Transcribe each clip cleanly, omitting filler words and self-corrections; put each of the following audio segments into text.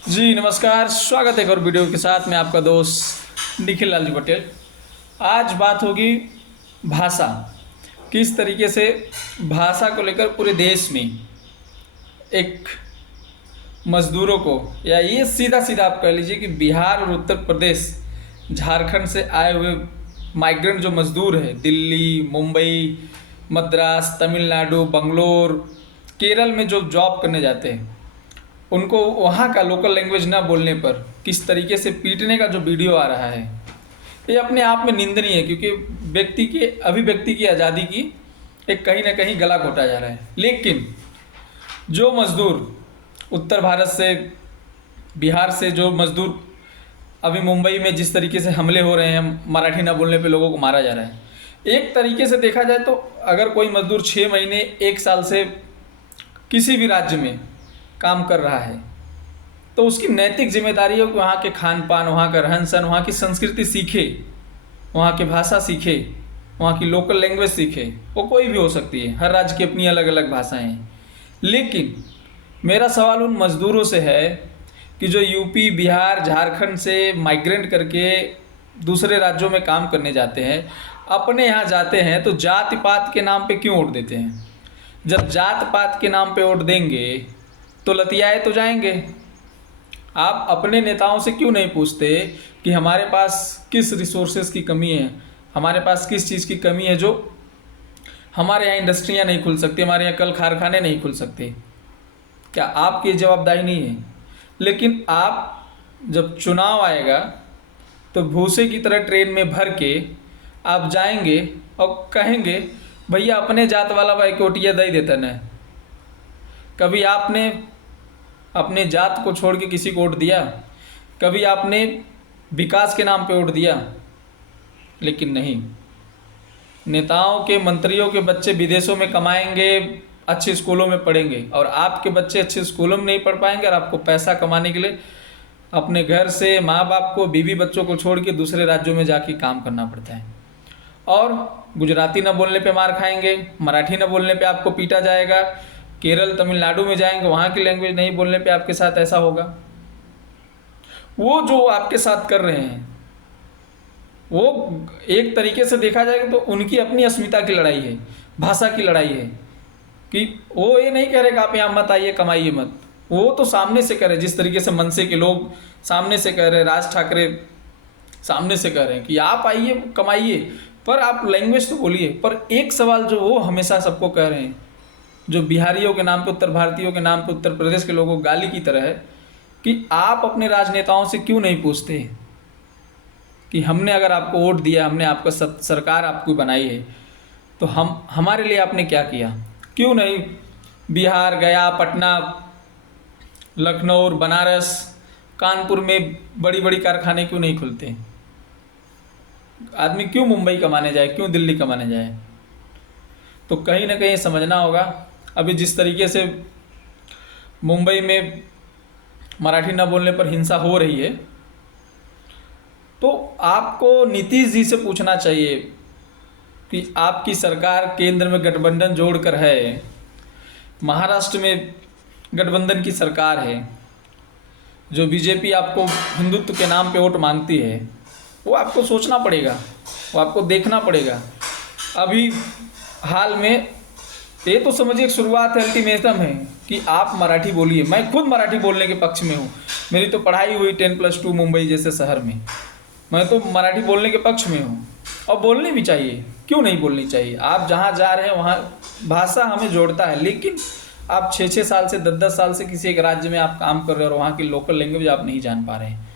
जी नमस्कार, स्वागत है एक और वीडियो के साथ। मैं आपका दोस्त निखिल लाल जी पटेल। आज बात होगी भाषा, किस तरीके से भाषा को लेकर पूरे देश में एक मज़दूरों को, या ये सीधा सीधा आप कह लीजिए कि बिहार और उत्तर प्रदेश झारखंड से आए हुए माइग्रेंट जो मज़दूर हैं, दिल्ली, मुंबई, मद्रास, तमिलनाडु, बंगलोर, केरल में जो जॉब करने जाते हैं, उनको वहाँ का लोकल लैंग्वेज ना बोलने पर किस तरीके से पीटने का जो वीडियो आ रहा है, ये अपने आप में निंदनीय है। क्योंकि व्यक्ति के अभिव्यक्ति की आज़ादी की एक कहीं ना कहीं गला घोटा जा रहा है। लेकिन जो मज़दूर उत्तर भारत से, बिहार से जो मज़दूर अभी मुंबई में जिस तरीके से हमले हो रहे हैं, मराठी ना बोलने पे लोगों को मारा जा रहा है। एक तरीके से देखा जाए तो अगर कोई मज़दूर 6 महीने 1 साल से किसी भी राज्य में काम कर रहा है तो उसकी नैतिक जिम्मेदारी है कि वहाँ के खान पान, वहाँ का रहन सहन, वहाँ की संस्कृति सीखे, वहाँ की भाषा सीखे, वहाँ की लोकल लैंग्वेज सीखे। वो कोई भी हो सकती है, हर राज्य की अपनी अलग अलग भाषाएं हैं। लेकिन मेरा सवाल उन मज़दूरों से है कि जो यूपी, बिहार, झारखंड से माइग्रेंट करके दूसरे राज्यों में काम करने जाते हैं, अपने यहाँ जाते हैं तो जाति पात के नाम पे क्यों वोट देते हैं? जब जात पात के नाम पे वोट देंगे तो लतियाए तो जाएंगे। आप अपने नेताओं से क्यों नहीं पूछते कि हमारे पास किस रिसोर्सेज की कमी है, हमारे पास किस चीज़ की कमी है जो हमारे यहाँ इंडस्ट्रियाँ नहीं खुल सकती, हमारे यहाँ कल कारखाने नहीं खुल सकते? क्या आपकी जवाबदारी नहीं है? लेकिन आप जब चुनाव आएगा तो भूसे की तरह ट्रेन में भर के आप जाएंगे और कहेंगे भैया अपने जात वाला भाई कोटिया दे देता न। कभी आपने अपने जात को छोड़ के किसी को वोट दिया? कभी आपने विकास के नाम पे वोट दिया? लेकिन नहीं, नेताओं के, मंत्रियों के बच्चे विदेशों में कमाएंगे, अच्छे स्कूलों में पढ़ेंगे, और आपके बच्चे अच्छे स्कूलों में नहीं पढ़ पाएंगे और आपको पैसा कमाने के लिए अपने घर से माँ बाप को, बीवी बच्चों को छोड़ के दूसरे राज्यों में जाके काम करना पड़ता है। और गुजराती न बोलने पे मार खाएंगे, मराठी न बोलने पे आपको पीटा जाएगा, केरल, तमिलनाडु में जाएंगे, वहाँ की लैंग्वेज नहीं बोलने पे आपके साथ ऐसा होगा। वो जो आपके साथ कर रहे हैं वो एक तरीके से देखा जाए तो उनकी अपनी अस्मिता की लड़ाई है, भाषा की लड़ाई है। कि वो ये नहीं कह रहे कि आप यहाँ मत आइए, कमाइए मत। वो तो सामने से कह रहे, जिस तरीके से मनसे के लोग सामने से कह रहे, राज ठाकरे सामने से कह रहे हैं कि आप आइए, कमाइए, पर आप लैंग्वेज तो बोलिए। पर एक सवाल जो वो हमेशा सबको कह रहे हैं, जो बिहारियों के नाम पे, उत्तर भारतीयों के नाम पे, उत्तर प्रदेश के लोगों को गाली की तरह है, कि आप अपने राजनेताओं से क्यों नहीं पूछते कि हमने अगर आपको वोट दिया, हमने आपका सरकार आपको बनाई है, तो हमारे लिए आपने क्या किया? क्यों नहीं बिहार, गया, पटना, लखनऊ, बनारस, कानपुर में बड़ी बड़ी कारखाने क्यों नहीं खुलते? आदमी क्यों मुंबई कमाने जाए, क्यों दिल्ली कमाने जाए? तो कहीं ना कहीं समझना होगा। अभी जिस तरीके से मुंबई में मराठी न बोलने पर हिंसा हो रही है, तो आपको नीतीश जी से पूछना चाहिए कि आपकी सरकार केंद्र में गठबंधन जोड़कर है, महाराष्ट्र में गठबंधन की सरकार है, जो बीजेपी आपको हिंदुत्व के नाम पे वोट मांगती है, वो आपको सोचना पड़ेगा, वो आपको देखना पड़ेगा। अभी हाल में ये तो समझिए एक शुरुआत है, अल्टीमेटम है कि आप मराठी बोलिए। मैं खुद मराठी बोलने के पक्ष में हूँ, मेरी तो पढ़ाई हुई 10+2 मुंबई जैसे शहर में, मैं तो मराठी बोलने के पक्ष में हूँ। और बोलनी भी चाहिए, क्यों नहीं बोलनी चाहिए? आप जहाँ जा रहे हैं वहाँ भाषा हमें जोड़ता है। लेकिन आप 6-6 साल से, 10-10 साल से किसी एक राज्य में आप काम कर रहे हो और वहाँ की लोकल लैंग्वेज आप नहीं जान पा रहे हैं,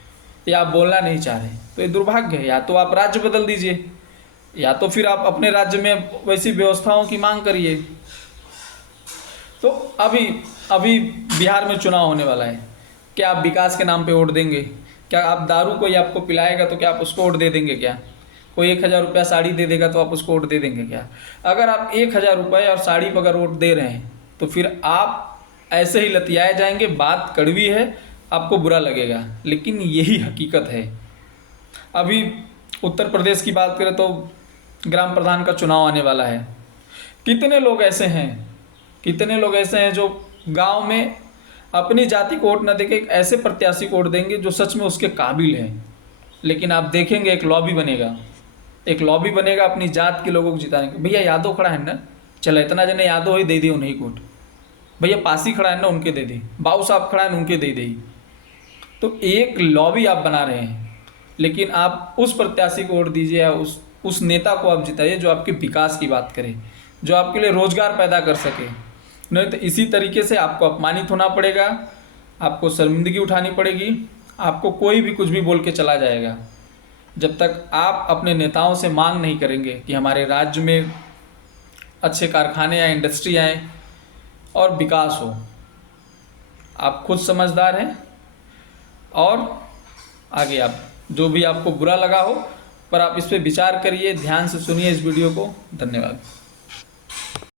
या आप बोलना नहीं चाह रहे, तो ये दुर्भाग्य है। या तो आप राज्य बदल दीजिए, या तो फिर आप अपने राज्य में वैसी व्यवस्थाओं की मांग करिए। तो अभी बिहार में चुनाव होने वाला है, क्या आप विकास के नाम पे वोट देंगे? क्या आप दारू कोई आपको पिलाएगा तो क्या आप उसको वोट दे देंगे? क्या कोई 1000 रुपया साड़ी दे देगा तो आप उसको वोट दे देंगे? क्या अगर आप 1000 रुपये और साड़ी पर अगर वोट दे रहे हैं तो फिर आप ऐसे ही लतियाए जाएंगे। बात कड़वी है, आपको बुरा लगेगा, लेकिन यही हकीकत है। अभी उत्तर प्रदेश की बात करें तो ग्राम प्रधान का चुनाव आने वाला है। कितने लोग ऐसे हैं जो गांव में अपनी जाति को वोट न देके एक ऐसे प्रत्याशी को वोट देंगे जो सच में उसके काबिल है। लेकिन आप देखेंगे एक लॉबी बनेगा, एक लॉबी बनेगा अपनी जात के लोगों को जिताने का। भैया यादव खड़ा है ना, चलो इतना जने यादव ही दे दी उन्हीं को। भैया पासी खड़ा है ना, उनके दे दी। बाबू साहब खड़ा है, उनके दे दी। तो एक लॉबी आप बना रहे हैं, लेकिन आप उस प्रत्याशी को वोट दीजिए या उस नेता को आप जिताइए जो आपके विकास की बात करे, जो आपके लिए रोजगार पैदा कर सके। नहीं तो इसी तरीके से आपको अपमानित होना पड़ेगा, आपको शर्मिंदगी उठानी पड़ेगी, आपको कोई भी कुछ भी बोल के चला जाएगा। जब तक आप अपने नेताओं से मांग नहीं करेंगे कि हमारे राज्य में अच्छे कारखाने आए, इंडस्ट्री आए और विकास हो। आप खुद समझदार हैं और आगे आप जो भी आपको बुरा लगा हो पर आप इस पर विचार करिए, ध्यान से सुनिए इस वीडियो को। धन्यवाद।